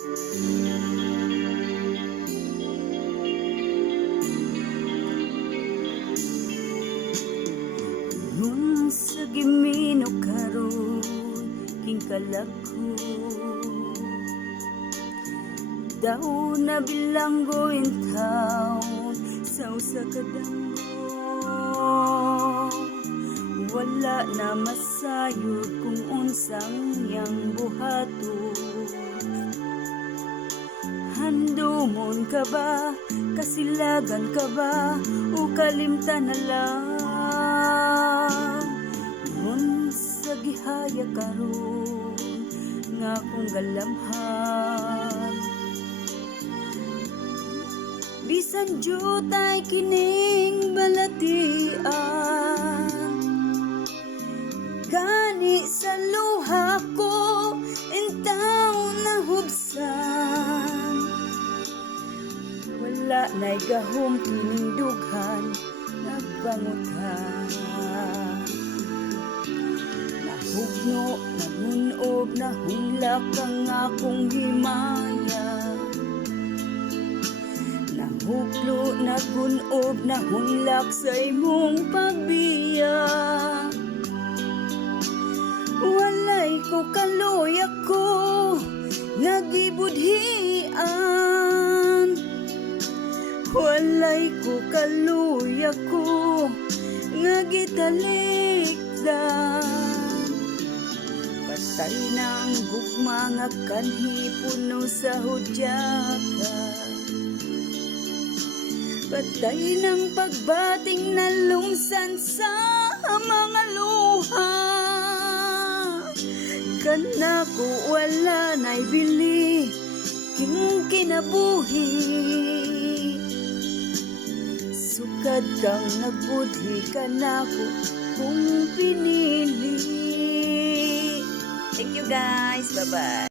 Nung sa gimino karon king kalagko daw na bilanggo in town sa usa ka danggo, wala na masayod kung unsang yang buhaton. Handumon ka ba, kasilagan ka ba, o kalimtan na lang? Ngun sa gihaya karon nga kong galamhan, bisan jutay kining balatian, gani sa luha ko entaw na hubsan. Wala na'y gahom kining dughan nagbangutan. Nahugno, nagunob, nahulak ang akong himaya. Nahuglo, nagunob, nahulak sa imong pagbiya. Walay ko kaloy ako nagibudhian. Walay ko kaloy ako ngagitalikdan. Patay ng gugma nga kanhi puno sa hudyaka. Patay ng pagbating na lumsan sa mga luha. Kanako wala na'y bili king kinabuhi. Sukad kang nagbudhi kanako kung pinili. Thank you guys, bye bye.